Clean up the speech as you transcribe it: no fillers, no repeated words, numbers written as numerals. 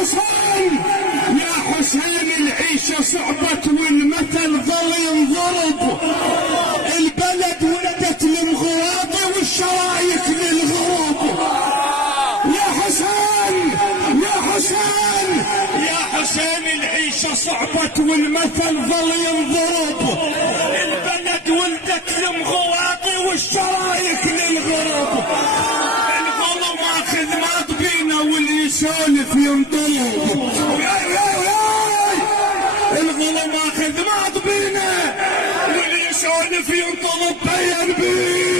حسين يا حسين العيشة صعبت والمثل ظل ينضرب، البلد ولدت للغواضي والشرايك للغروب. يا حسين يا حسين يا حسين العيشة صعبت والمثل ظل ينضرب، البلد ولدت للغواضي والشرايك للغروب. الغلا ماخذ ماضبينا واللي يسولف ينطلب، الغلا ماخذ ماضبينا واللي يسولف ينطلب. بين بيه